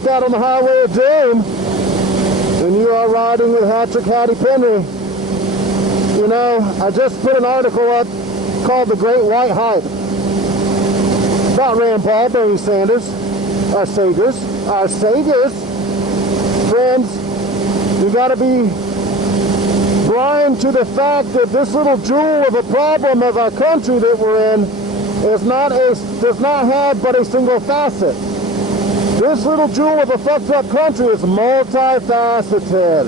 back out on the highway of doom, and you are riding with Hatrick, Penry. You know, I just put an article up called The Great White Hype about Rand Paul, Bernie Sanders, our saviors. Friends, you got to be blind to the fact that this little jewel of a problem of our country that we're in does not have but a single facet. This little jewel of a fucked up country is multifaceted.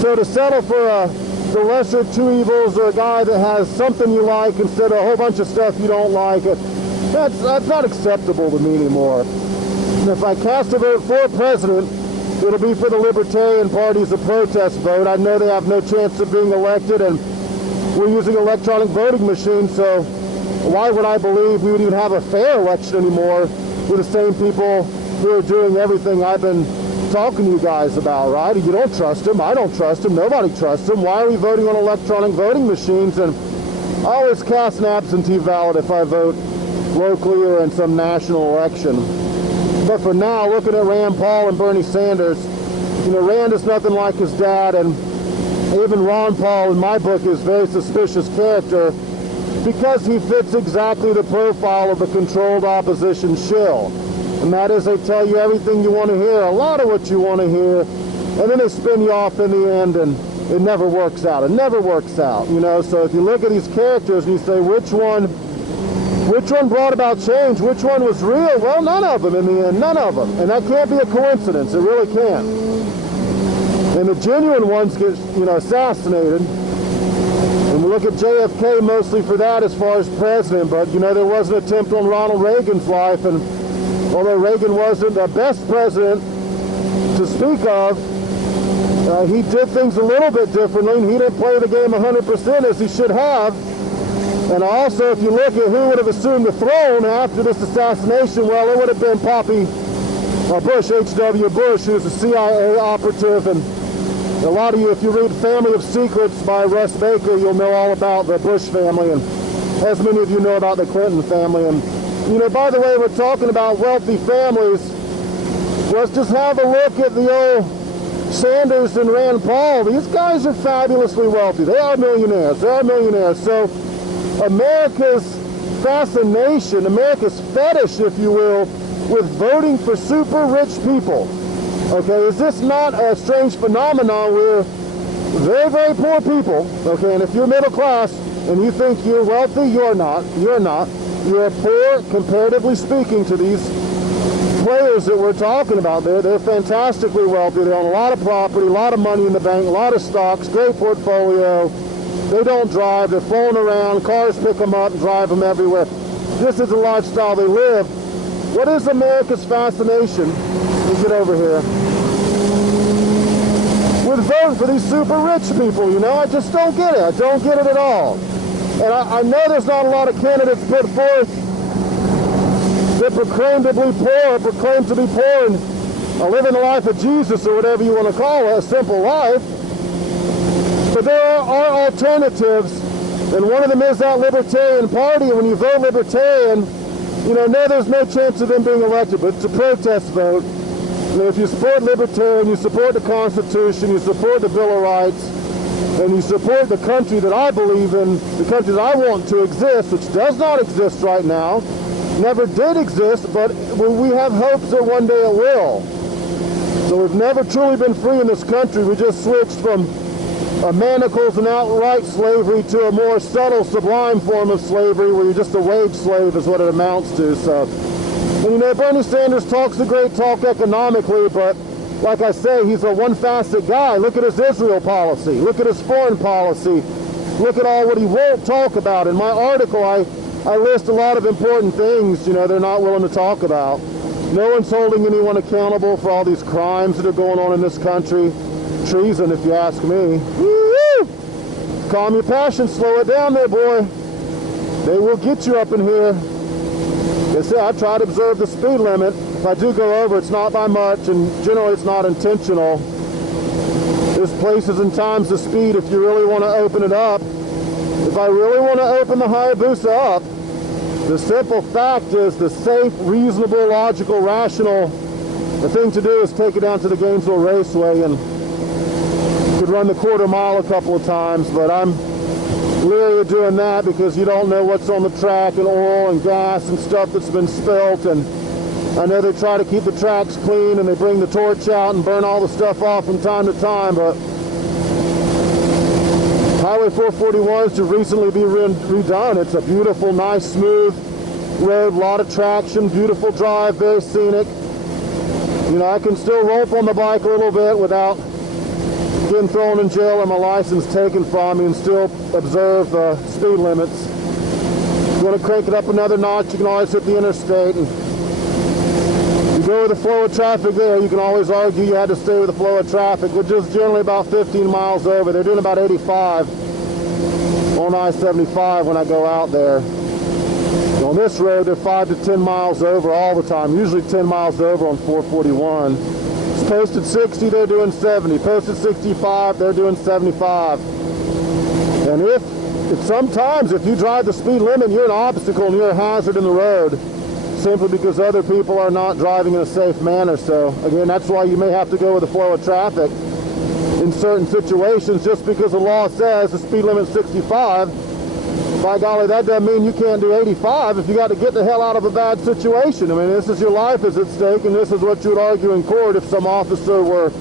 So to settle for the lesser of two evils, or a guy that has something you like instead of a whole bunch of stuff you don't like, that's not acceptable to me anymore. And if I cast a vote for president, it'll be for the Libertarian Party as a protest vote. I know they have no chance of being elected, and we're using electronic voting machines, so why would I believe we would even have a fair election anymore with the same people who are doing everything I've been talking to you guys about, right? You don't trust them. I don't trust them. Nobody trusts them. Why are we voting on electronic voting machines? And I always cast an absentee ballot if I vote locally or in some national election. But for now, looking at Rand Paul and Bernie Sanders, you know, Rand is nothing like his dad, and even Ron Paul in my book is a very suspicious character because he fits exactly the profile of the controlled opposition shill. And that is, they tell you everything you want to hear, a lot of what you want to hear, and then they spin you off in the end, and it never works out. It never works out, you know. So if you look at these characters and you say, which one brought about change? Which one was real? Well, none of them in the end, none of them. And that can't be a coincidence. It really can't. And the genuine ones get, you know, assassinated. And we look at JFK mostly for that as far as president, but, you know, there was an attempt on Ronald Reagan's life, and although Reagan wasn't the best president to speak of, he did things a little bit differently, and he didn't play the game 100% as he should have. And also, if you look at who would have assumed the throne after this assassination, well, it would have been Poppy Bush, H.W. Bush, who's a CIA operative. And a lot of you, if you read Family of Secrets by Russ Baker, you'll know all about the Bush family, and as many of you know about the Clinton family. And, you know, by the way, we're talking about wealthy families. Let's just have a look at the old Sanders and Rand Paul. These guys are fabulously wealthy. They are millionaires. They are millionaires. So America's fascination, America's fetish, if you will, with voting for super rich people. Okay, is this not a strange phenomenon where very, very poor people, okay, and if you're middle class and you think you're wealthy, you're not. You're not. You're poor, comparatively speaking, to these players that we're talking about. They're fantastically wealthy. They own a lot of property, a lot of money in the bank, a lot of stocks, great portfolio. They don't drive. They're flown around. Cars pick them up and drive them everywhere. This is the lifestyle they live. What is America's fascination? Let me get over here. With voting for these super rich people, you know? I just don't get it. I don't get it at all. And I know there's not a lot of candidates put forth that proclaim to be poor and living the life of Jesus, or whatever you want to call it, a simple life. But there are alternatives, and one of them is that Libertarian Party. And when you vote Libertarian, you know, no, there's no chance of them being elected, but it's a protest vote. And if you support Libertarian, you support the Constitution, you support the Bill of Rights, and you support the country that I believe in, the country that I want to exist, which does not exist right now, never did exist, but we have hopes that one day it will. So we've never truly been free in this country. We just switched from manacles and outright slavery to a more subtle, sublime form of slavery where you're just a wage slave is what it amounts to. So, and you know, Bernie Sanders talks a great talk economically, but like I say, he's a one-facet guy. Look at his Israel policy. Look at his foreign policy. Look at all what he won't talk about. In my article, I list a lot of important things, you know, they're not willing to talk about. No one's holding anyone accountable for all these crimes that are going on in this country. Treason, if you ask me. Woo-hoo! Calm your passion, slow it down there, boy. They will get you up in here. They say I try to observe the speed limit. If I do go over, it's not by much, and generally it's not intentional. There's places and times the speed if you really want to open it up. If I really want to open the Hayabusa up, the simple fact is the safe, reasonable, logical, rational The thing to do is take it down to the Gainesville Raceway, and could run the quarter mile a couple of times, but I'm leery of doing that because you don't know what's on the track, and oil and gas and stuff that's been spilt. And I know they try to keep the tracks clean and they bring the torch out and burn all the stuff off from time to time, but Highway 441 is to recently be redone. It's a beautiful, nice, smooth road, a lot of traction, beautiful drive, very scenic. You know, I can still rope on the bike a little bit without getting thrown in jail or my license taken from me, and still observe the speed limits. If you want to crank it up another notch, you can always hit the interstate. And you go with the flow of traffic there, you can always argue you had to stay with the flow of traffic, which is generally about 15 miles over. They're doing about 85 on I-75 when I go out there. On this road, they're 5 to 10 miles over all the time, usually 10 miles over on 441. It's posted 60, they're doing 70. Posted 65, they're doing 75. And if sometimes if you drive the speed limit, you're an obstacle and you're a hazard in the road, simply because other people are not driving in a safe manner. So again, that's why you may have to go with the flow of traffic in certain situations. Just because the law says the speed limit is 65, by golly, that doesn't mean you can't do 85 if you got to get the hell out of a bad situation. I mean, this is your life is at stake, and this is what you would argue in court if some officer were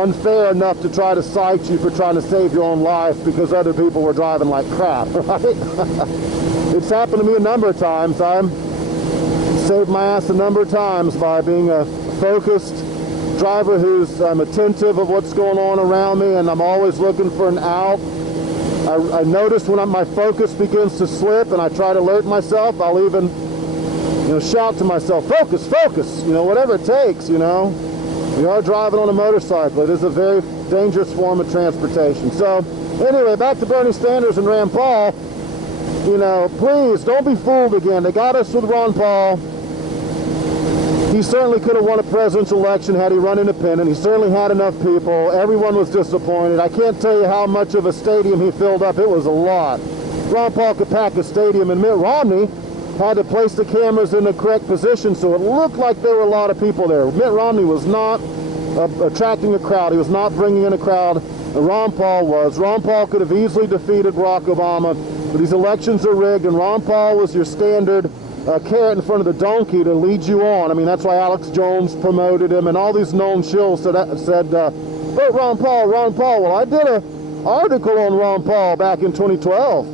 unfair enough to try to cite you for trying to save your own life because other people were driving like crap, right? It's happened to me a number of times. I've saved my ass a number of times by being a focused driver who's attentive of what's going on around me, and I'm always looking for an out. I notice when my focus begins to slip and I try to alert myself, I'll even, you know, shout to myself, focus, focus, you know, whatever it takes, you know. We are driving on a motorcycle. It is a very dangerous form of transportation. So, anyway, back to Bernie Sanders and Rand Paul. You know, please, don't be fooled again. They got us with Ron Paul. He certainly could have won a presidential election had he run independent. He certainly had enough people. Everyone was disappointed. I can't tell you how much of a stadium he filled up. It was a lot. Ron Paul could pack a stadium, and Mitt Romney had to place the cameras in the correct position, so it looked like there were a lot of people there. Mitt Romney was not attracting a crowd. He was not bringing in a crowd. Ron Paul was. Ron Paul could have easily defeated Barack Obama, but these elections are rigged, and Ron Paul was your standard carrot in front of the donkey to lead you on. I mean, that's why Alex Jones promoted him, and all these known shills said vote Ron Paul, Ron Paul. Well, I did an article on Ron Paul back in 2012,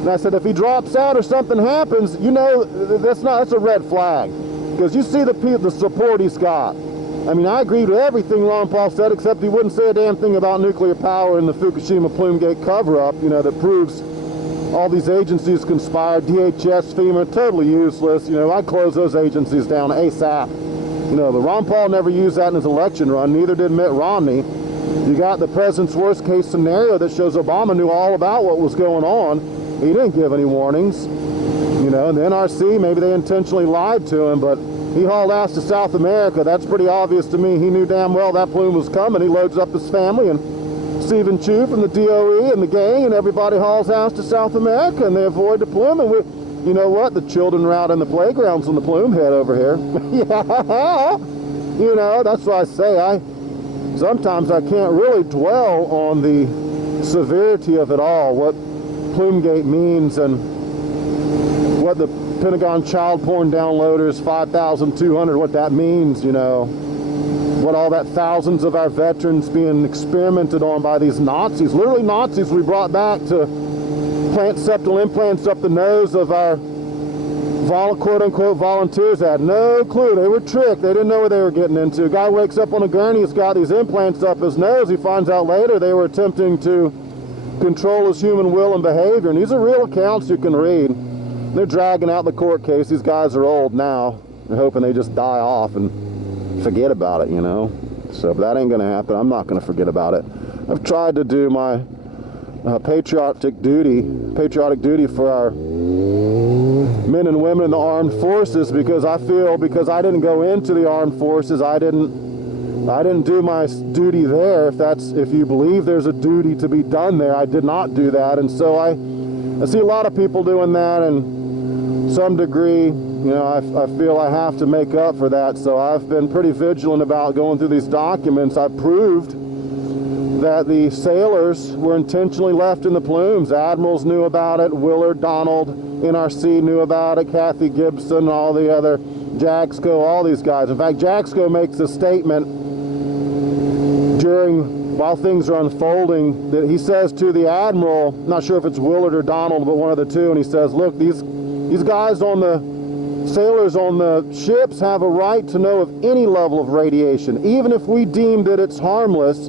and I said if he drops out or something happens, you know, that's a red flag, because you see the support he's got. I mean, I agreed with everything Ron Paul said, except he wouldn't say a damn thing about nuclear power and the Fukushima plume-gate cover-up, you know, that proves all these agencies conspired. DHS, FEMA, totally useless. You know, I'd close those agencies down ASAP. You know, but Ron Paul never used that in his election run. Neither did Mitt Romney. You got the president's worst case scenario that shows Obama knew all about what was going on. He didn't give any warnings. You know, and the NRC, maybe they intentionally lied to him, but he hauled ass to South America. That's pretty obvious to me. He knew damn well that plume was coming. He loads up his family, and Stephen Chu from the DOE and the gang, and everybody hauls ass to South America, and they avoid the plume. And you know what? The children are out in the playgrounds on the plume head over here. Yeah, you know, that's why I say sometimes I can't really dwell on the severity of it all, what plume-gate means, and what the Pentagon child porn downloaders, 5,200, what that means, you know. What all that thousands of our veterans being experimented on by these Nazis, literally Nazis we brought back to plant septal implants up the nose of our quote-unquote volunteers that had no clue. They were tricked. They didn't know what they were getting into. A guy wakes up on a gurney, he's got these implants up his nose. He finds out later they were attempting to control his human will and behavior. And these are real accounts you can read. They're dragging out the court case. These guys are old now. They're hoping they just die off and forget about it, you know. So that ain't gonna happen. I'm not gonna forget about it. I've tried to do my patriotic duty for our men and women in the armed forces, because I feel, because I didn't go into the armed forces, I didn't do my duty there. If you believe there's a duty to be done there, I did not do that. And so I see a lot of people doing that, and some degree, you know, I feel I have to make up for that. So I've been pretty vigilant about going through these documents. I proved that the sailors were intentionally left in the plumes. Admirals knew about it, Willard, Donald, NRC knew about it, Kathy Gibson, all the other, Jaxco, all these guys. In fact, Jaxco makes a statement while things are unfolding, that he says to the Admiral, not sure if it's Willard or Donald, but one of the two, and he says, look, these guys sailors on the ships have a right to know of any level of radiation. Even if we deem that it's harmless,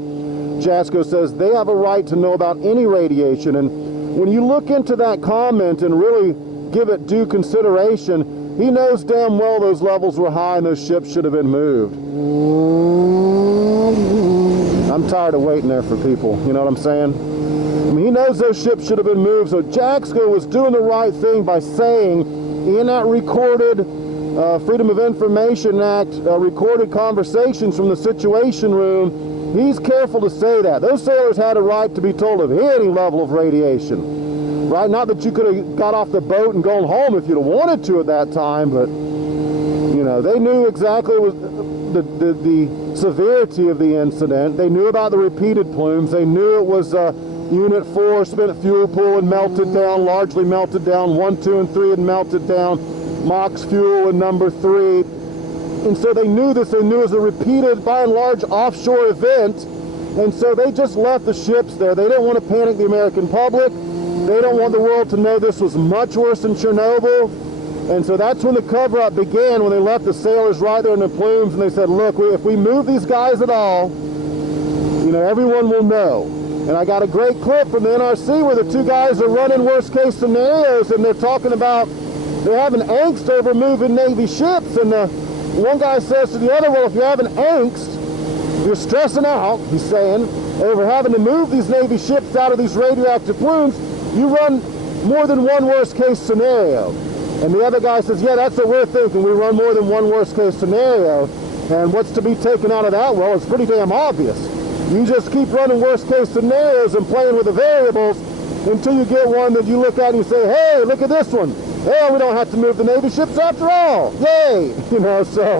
Jaxco says they have a right to know about any radiation. And when you look into that comment and really give it due consideration, he knows damn well those levels were high and those ships should have been moved. I'm tired of waiting there for people, you know what I'm saying? I mean, he knows those ships should have been moved, so Jaxco was doing the right thing by saying in that recorded Freedom of Information Act, recorded conversations from the Situation Room, he's careful to say that. Those sailors had a right to be told of any level of radiation, right? Not that you could have got off the boat and gone home if you'd have wanted to at that time, but, you know, they knew exactly what the severity of the incident. They knew about the repeated plumes. They knew it was Unit 4 spent fuel pool and melted down, largely melted down. 1, 2, and 3 had melted down. MOX fuel in number 3. And so they knew this. They knew it was a repeated, by and large, offshore event. And so they just left the ships there. They didn't want to panic the American public. They don't want the world to know this was much worse than Chernobyl. And so that's when the cover-up began, when they left the sailors right there in the plumes, and they said, look, if we move these guys at all, you know, everyone will know. And I got a great clip from the NRC where the two guys are running worst-case scenarios, and they're talking about they're having angst over moving Navy ships, and one guy says to the other, well, if you're having angst, you're stressing out, he's saying, over having to move these Navy ships out of these radioactive plumes, you run more than one worst-case scenario. And the other guy says, yeah, that's what we're thinking. We run more than one worst-case scenario. And what's to be taken out of that? Well, it's pretty damn obvious. You just keep running worst-case scenarios and playing with the variables until you get one that you look at and you say, hey, look at this one. Hey, we don't have to move the Navy ships after all. Yay! You know, so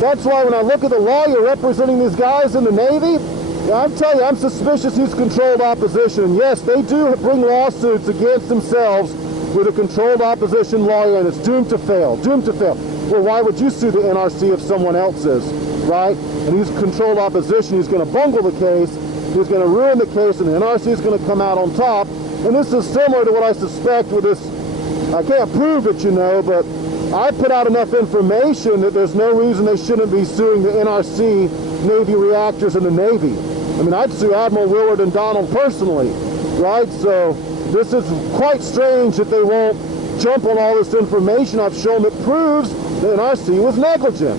that's why when I look at the lawyer representing these guys in the Navy, I'm telling you, I'm suspicious he's controlled opposition. And yes, they do bring lawsuits against themselves with a controlled opposition lawyer, and it's doomed to fail, doomed to fail. Well, why would you sue the NRC if someone else is, right? And he's controlled opposition. He's going to bungle the case. He's going to ruin the case, and the NRC is going to come out on top. And this is similar to what I suspect with this. I can't prove it, you know, but I put out enough information that there's no reason they shouldn't be suing the NRC Navy reactors in the Navy. I mean, I'd sue Admiral Willard and Donald personally, right? So this is quite strange that they won't jump on all this information I've shown that proves the NRC was negligent.